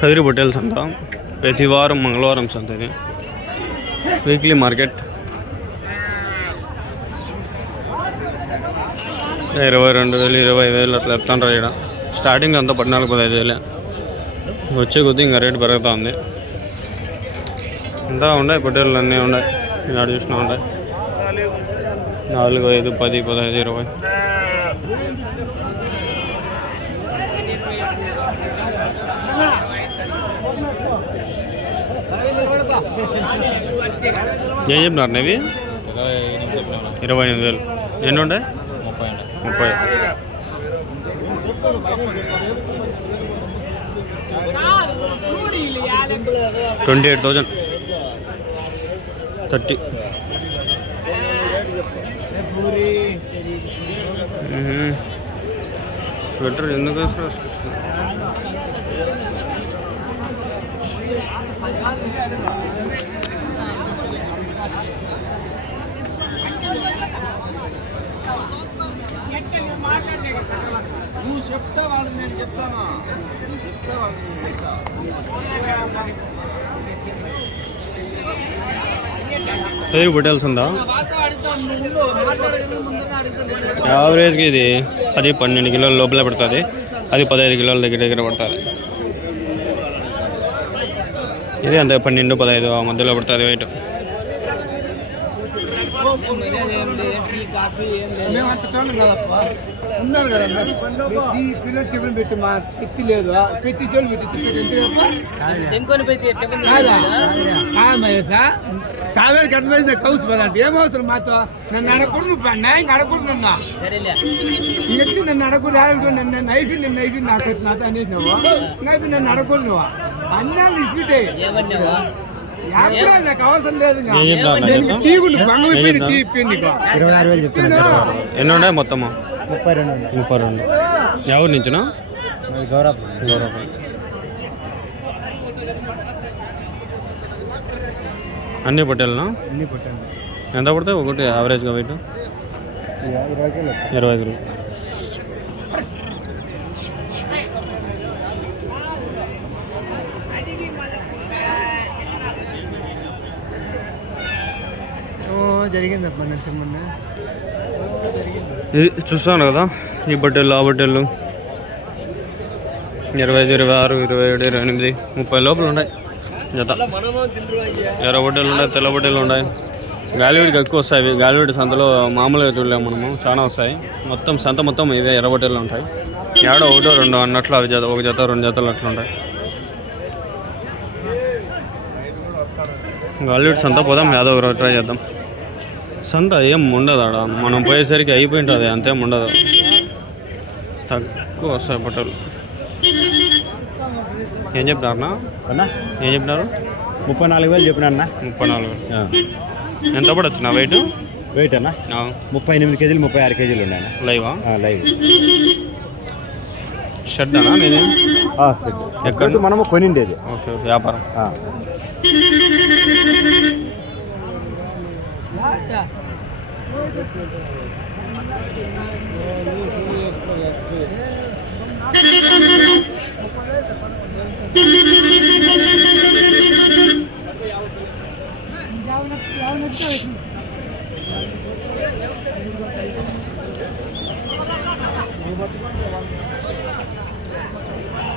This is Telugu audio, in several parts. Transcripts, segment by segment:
కదిరి పొట్టేల సంత ప్రతి వారం మంగళవారం సంత ఇది వీక్లీ మార్కెట్ 22,000 25,000 అట్లా చెప్తాను ఇక్కడ స్టార్టింగ్ అంతా 14,000 15,000 వచ్చే కొద్దీ ఇంకా రేటు పెరుగుతూ ఉంది అంతా ఉన్నాయి పొట్టేళ్ళు అన్నీ ఉన్నాయి ఇక్కడ చూసినా ఉన్నాయి 4 5 10 15 20 ఏం చెప్పినారు ఇవి 28,000 ఎన్ని ఉంటాయి 30 28,000 30 స్వెటర్ ఎందుకు వేసుకొస్తుంది నువ్వు చెప్తా వాళ్ళు నేను చెప్తాను చెప్తా వాళ్ళు పొట్టేల్స్ ఉందా యావరేజ్కి ఇది 10-12 కిలోల లోపలే పడుతుంది అది 15 కిలోల దగ్గర పడుతుంది ఇది అంతే 12-15 మధ్యలో పడుతుంది వెయిట్ పెట్టి మా శక్తి లేదు పెట్టి కావేరికి అడ్వైజ్ కౌసు పదంటే ఏమవసరం మాతో నన్ను అడగకూడదు న్యాయంగా అడగకూడదు నన్ను అడగకూడదు నన్ను అయిపోయింది నాతో అనేసినావు అయిపోయి నన్ను అడగకూడదు నువ్వు అన్నాళ్ళు తీసుకుంటే నాకు అవసరం లేదు ఎన్ని ఉన్నాయి మొత్తము 32 ఎవరి నుంచినా గౌరవ అన్ని పొట్టేళ్ళనా ఎంత పడతాయి ఒకటి యావరేజ్గా వెయిట్ 20 కిలో జరిగిందప్ప నరసింహన్న ఇది చూస్తాను కదా ఈ బట్టలు ఆ బట్టలు 25 26 27 28 30 లోపల ఉన్నాయి జత ఎర్ర బట్టలు ఉన్నాయి తెల్ల బట్టలు ఉన్నాయి గాలివీడికి ఎక్కువ వస్తాయి గాలివీడి సంతలో మామూలుగా చూడలేము మనము చాలా వస్తాయి మొత్తం సంత మొత్తం ఇదే ఎర్ర బట్టలు ఉంటాయి ఏడో ఒకటో రెండో అన్నట్లు అవి జత ఒక జత 2 జతలు అట్లా ఉంటాయి గాలివీడి సంత పోదాం యాదో ఒకరోజు ట్రై చేద్దాం సంత ఏం ఉండదు ఆడ మనం పోయేసరికి అయిపోయి ఉంటుంది అంతేం ఉండదు తక్కువ వస్తాయి బట్టలు ఏం చెప్పినారన్నా ఏం చెప్పినారు 34,000 చెప్పినా 34,000 ఎంత పడచ్చు నా వెయిట్ అన్నా 38 కేజీలు 36 కేజీలు ఉన్నాయన్నా లైవా లైవ్ షర్ట్ అన్నా నేను ఎక్కడ మనము కొనిండేది ఓకే వ్యాపారం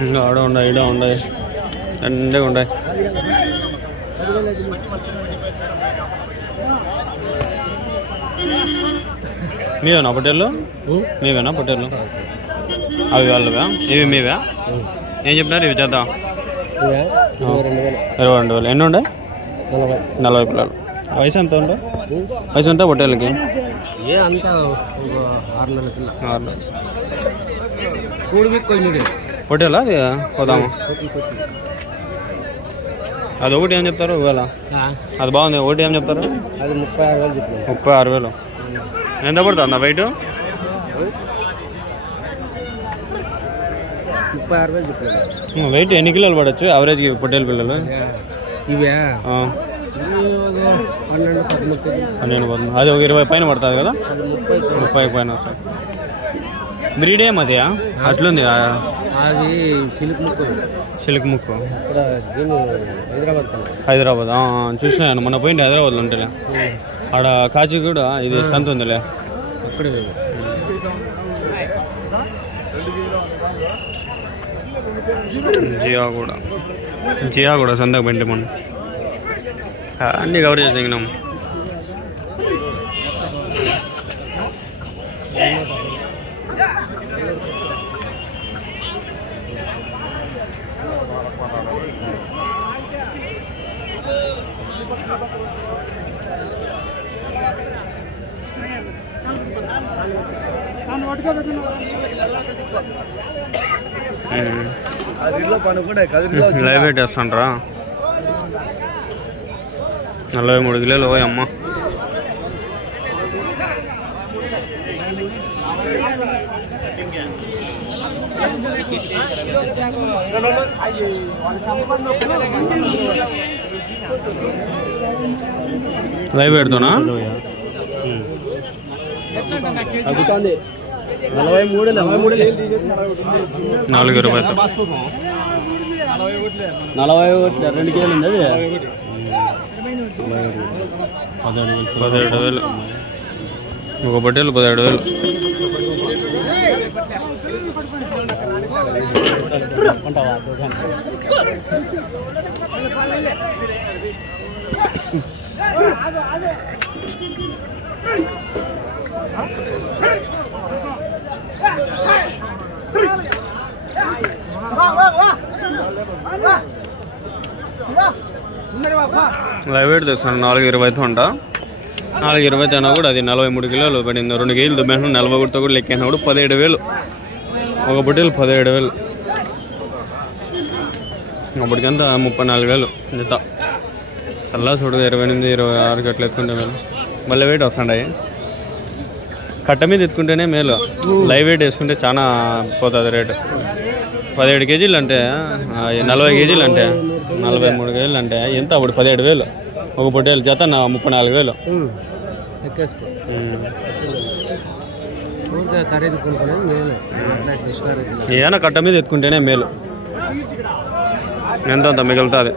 ఇంకా ఆడ ఉన్నాయి ఈడ ఉన్నాయి అన్నీ ఉన్నాయి మీవేనా పొట్టేళ్ళు మీవేనా పొట్టేళ్ళు అవి వాళ్ళవా ఇవి మీవా ఏం చెప్పినారు ఇవి చేద్దాం 22,000 ఎన్ని ఉండే 40 పిల్లలు వయసు ఎంత ఉండే వయసు ఎంత పొట్టేళ్ళకి 6 నెలల పొట్టేలా అది పోదాము అది ఒకటి ఏం చెప్తారు ఒకవేళ అది బాగుంది ఒకటి ఏం చెప్తారు అది 36,000 36,000 ఎంత పడుతుంది అన్న వెయిట్ 36,000 చెప్పాను వెయిట్ ఎన్ని కిలోలు పడవచ్చు యావరేజ్కి పొట్టేలు పిల్లలు ఇవే 12 అది ఒక 20 పైన పడుతుంది కదా 30 పైన వస్తుంది బ్రీడ్ ఏమది అట్లుంది అది సిల్క్ ముక్కు. సిల్క్ ముక్కు ఇక్కడ హైదరాబాద్ హైదరాబాద్ చూసినాను మొన్న పోయింది హైదరాబాద్లో ఉంటేలే ఆడ కాచి కూడా ఇది సంత ఉందిలే అక్కడే. జియా కూడా సంతకు పెండి మనం అన్నీ కవర్ చేసినాం. లైవ్ వెయిట్ వేస్తాండ్రా 43 కిలోలు అమ్మ. లైవ్ పెడుతున్నా 4 రూపాయలు 2 కేజీలు ఉంది అది 17,000 ఒక బట్టలు 17,000. లైవ్ వెయిట్ తెస్తాను 4,20 అంట. 4,20 అయినా కూడా అది 43 కిలోలు పడింది. 2 కేజీలు దుబ్బేసిన 40 కూడా లెక్కినా కూడా 17,000 ఒక బుట్టలు 17,000. అప్పటికంత 34,000 జత. అలా చూడు 28, 26 గట్ల ఎత్తుకుంటే మేలు. మళ్ళీ వెయిట్ వస్తుంటాయి. కట్ట మీద ఎత్తుకుంటేనే మేలు. లైవ్ వెయిట్ వేసుకుంటే చాలా పోతుంది రేటు. 17 కేజీలు అంటే 40 కేజీలు అంటే 43 కేజీలు అంటే ఎంత అప్పుడు 17,000 ఒక పొట్టేలు జత 34,000. ఏదైనా కట్ట మీద ఎత్తుకుంటేనే మేలు. ఎంత మిగులుతుంది.